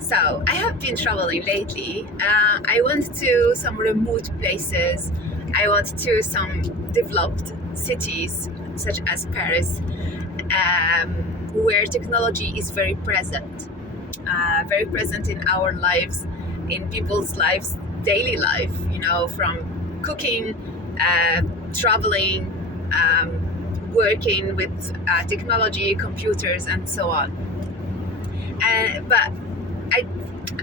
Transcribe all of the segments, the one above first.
So I have been traveling lately. I went to some remote places. I went to some developed cities such as Paris, um, where technology is very present in our lives, in people's lives, daily life. From cooking, traveling, working with technology, computers, and so on. But I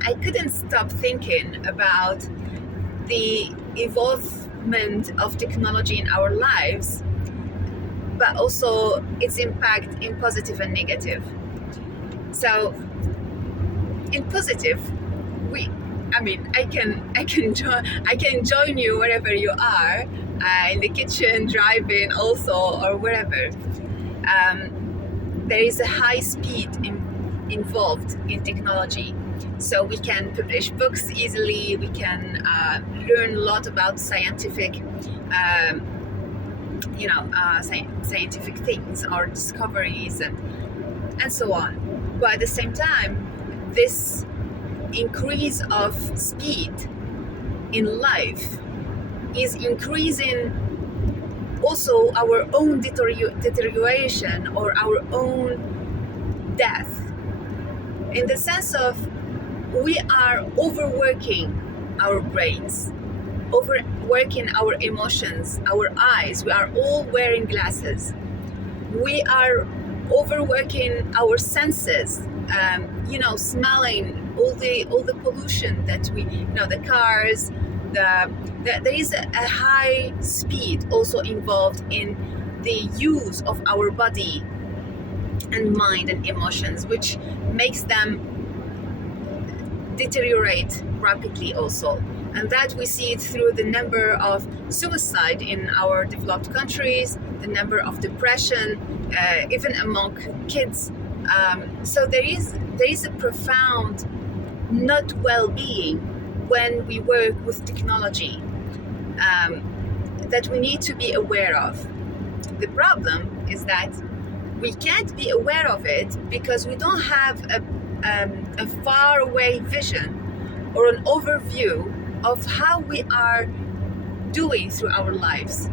I couldn't stop thinking about the evolvement of technology in our lives, but also its impact in positive and negative. So, in positive, we, I can join you wherever you are, in the kitchen, driving, also, or wherever. There is a high speed involved in technology. So we can publish books easily, we can learn a lot about scientific, scientific things or discoveries and so on. But at the same time, this increase of speed in life is increasing also our own deterioration or our own death, in the sense of we are overworking our brains, overworking our emotions, our eyes. We are all wearing glasses. We are overworking our senses, smelling all the pollution that the cars, there is a high speed also involved in the use of our body and mind and emotions, which makes them deteriorate rapidly also. And that we see it through the number of suicide in our developed countries, the number of depression, even among kids. So there is a profound not well-being when we work with technology, that we need to be aware of. The problem is that we can't be aware of it because we don't have a far-away vision or an overview of how we are doing through our lives.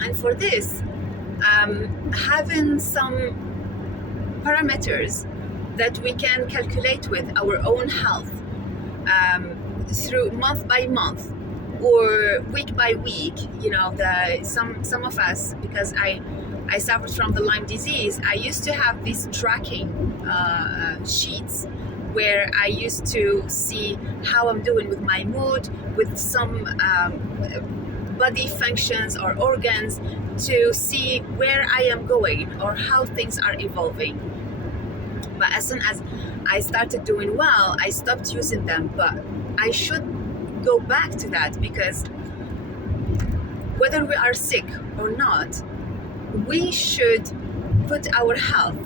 And for this, having some parameters that we can calculate with our own health, through month by month or week by week. Some of us, because I suffered from the Lyme disease, I used to have these tracking sheets where I used to see how I'm doing with my mood, with some body functions or organs, to see where I am going or how things are evolving. But as soon as I started doing well, I stopped using them. But I should go back to that, because whether we are sick or not, we should put our health,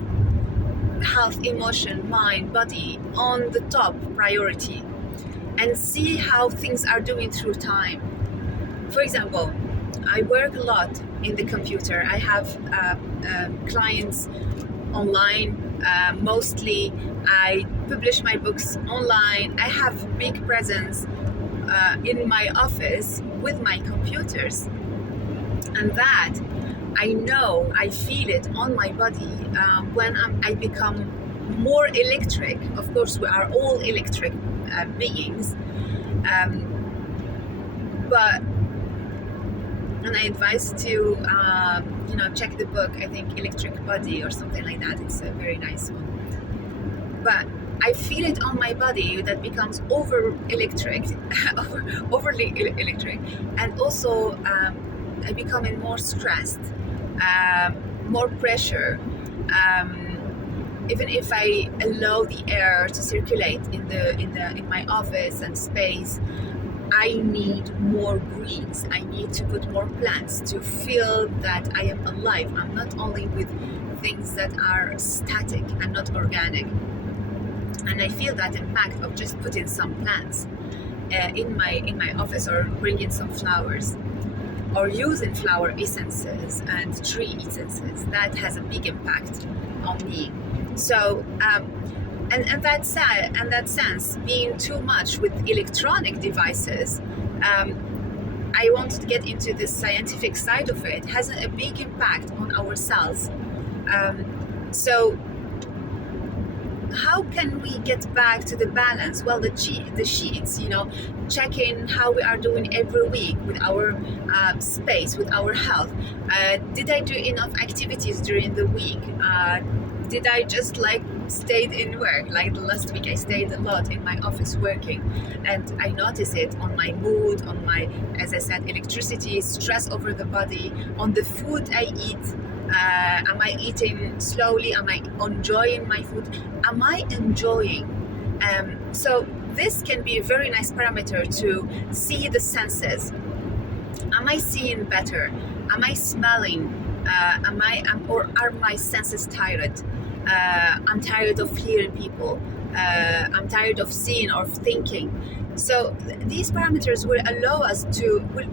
emotion, mind, body on the top priority and see how things are doing through time. For example, I work a lot in the computer. I have clients online. Mostly I publish my books online. I have big presence in my office with my computers, and that I know, I feel it on my body when I become more electric. Of course, we are all electric beings, but and I advise to check the book. I think Electric Body or something like that. It's a very nice one. But I feel it on my body that becomes overly electric, and also I becoming more stressed, more pressure. Even if I allow the air to circulate in my office and space, I need more greens. I need to put more plants to feel that I am alive. I'm not only with things that are static and not organic. And I feel that impact of just putting some plants in my office, or bringing some flowers, or using flower essences and tree essences. That has a big impact on me. So And that sense, being too much with electronic devices, I want to get into the scientific side of it, has a big impact on our cells. So how can we get back to the balance? Well, the sheets, checking how we are doing every week with our space, with our health. Did I do enough activities during the week? Did I just stayed in work? Like the last week I stayed a lot in my office working, and I notice it on my mood, on my, as I said, electricity, stress over the body, on the food I eat. Am I eating slowly? Am I enjoying my food? Am I enjoying? So this can be a very nice parameter to see the senses. Am I seeing better? Am I smelling? Or are my senses tired? I'm tired of hearing people. I'm tired of seeing or thinking. So these parameters will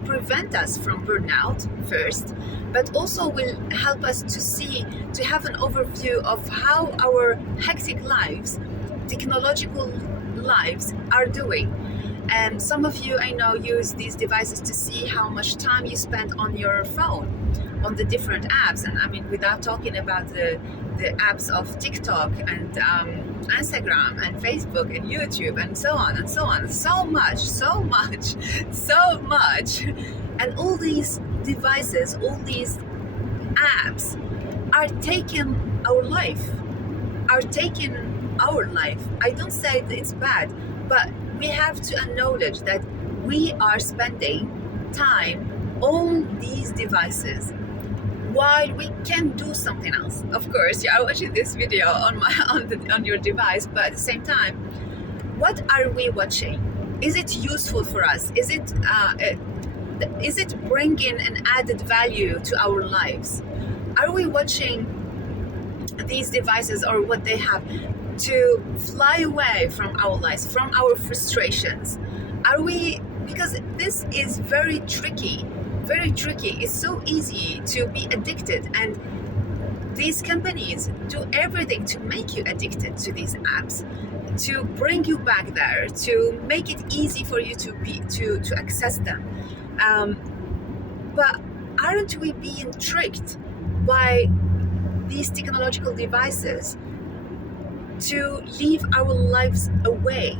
prevent us from burnout first, but also will help us to have an overview of how our hectic lives, technological lives, are doing. And some of you, I know, use these devices to see how much time you spend on your phone, on the different apps. And I mean, without talking about the apps of TikTok and Instagram and Facebook and YouTube and so on and so on. So much. And all these devices, all these apps are taking our life. I don't say that it's bad, but we have to acknowledge that we are spending time on these devices while we can do something else. Of course, you are watching this video on your device, but at the same time, what are we watching? Is it useful for us? Is it bringing an added value to our lives? Are we watching these devices or what they have to fly away from our lives, from our frustrations? Because this is very tricky. It's so easy to be addicted, and these companies do everything to make you addicted to these apps, to bring you back there, to make it easy for you to access them. But aren't we being tricked by these technological devices to leave our lives away,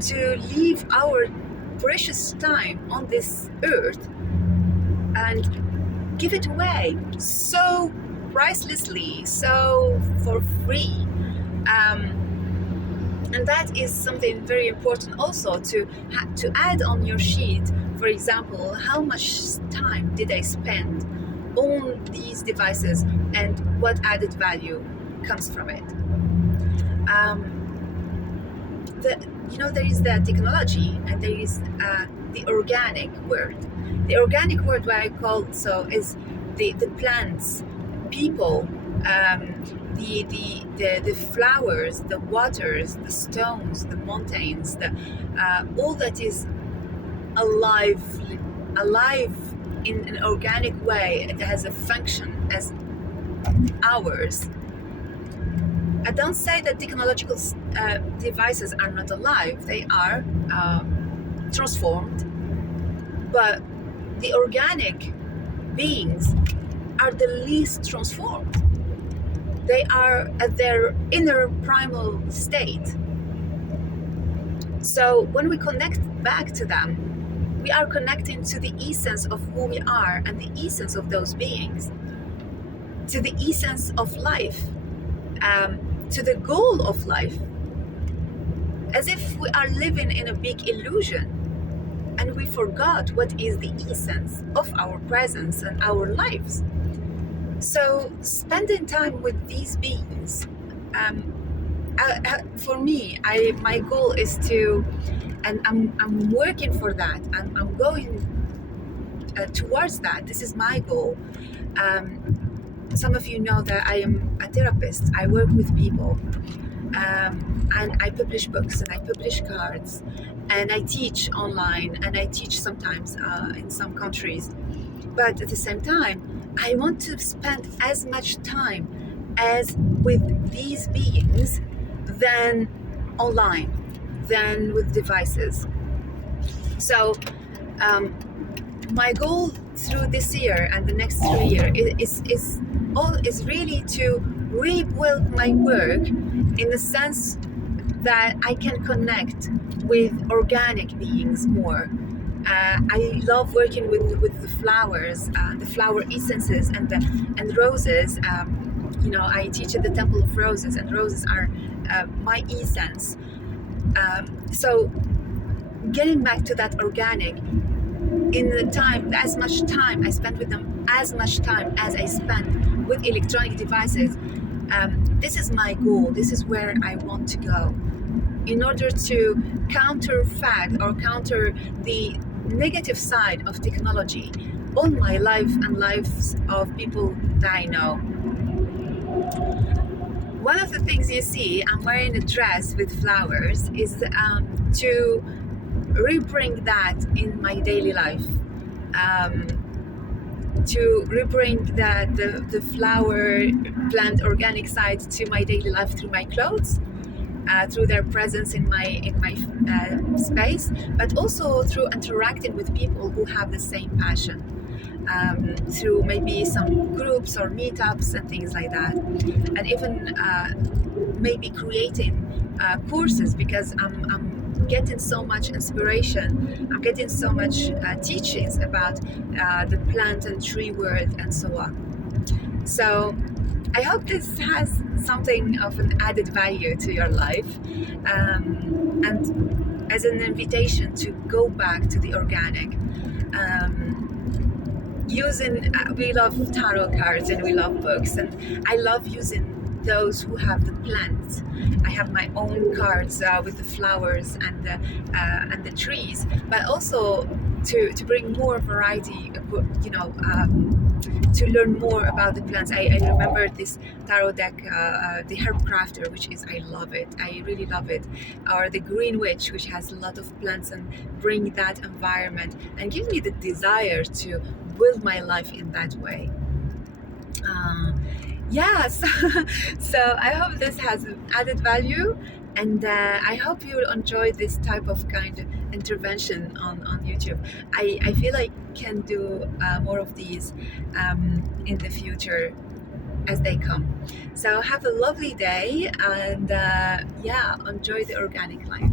to leave our precious time on this earth and give it away so pricelessly, so for free? And that is something very important also to add on your sheet. For example, how much time did I spend on these devices and what added value comes from it? There is the technology and there is the organic world. The organic world, what I call is the plants, people, the flowers, the waters, the stones, the mountains, all that is alive in an organic way. It has a function as ours. I don't say that technological devices are not alive. They are transformed, but the organic beings are the least transformed. They are at their inner primal state. So when we connect back to them, we are connecting to the essence of who we are and the essence of those beings, to the essence of life, to the goal of life, as if we are living in a big illusion and we forgot what is the essence of our presence and our lives. So spending time with these beings, for me, my goal is to, and I'm working for that, and I'm going towards that. This is my goal. Some of you know that I am a therapist. I work with people, and I publish books and I publish cards, and I teach online, and I teach sometimes in some countries. But at the same time, I want to spend as much time as with these beings than online, than with devices. So my goal through this year and the next 3 years is really to rebuild my work in the sense that I can connect with organic beings more. I love working with the flowers, the flower essences, and roses. I teach at the Temple of Roses, and roses are my essence. So getting back to that organic, in the time, as much time I spend with them, as much time as I spend with electronic devices, this is my goal. This is where I want to go, in order to counter the negative side of technology on my life and lives of people that I know. One of the things you see, I'm wearing a dress with flowers, is to rebring that in my daily life, to rebring the flower plant organic side to my daily life through my clothes, through their presence in my space, but also through interacting with people who have the same passion, through maybe some groups or meetups and things like that, and even maybe creating courses, because I'm getting so much inspiration, I'm getting so much teachings about the plant and tree world and so on. So I hope this has something of an added value to your life, and as an invitation to go back to the organic. We love tarot cards and we love books, and I love using those who have the plants. I have my own cards with the flowers and the trees, but also to bring more variety, to learn more about the plants. I remember this tarot deck, the Herb Crafter, which is, I love it. I really love it. Or the Green Witch, which has a lot of plants and bring that environment and give me the desire to build my life in that way. So I hope this has added value, and I hope you'll enjoy this type of kind of intervention on YouTube. I feel I can do more of these in the future as they come. So have a lovely day, and enjoy the organic life.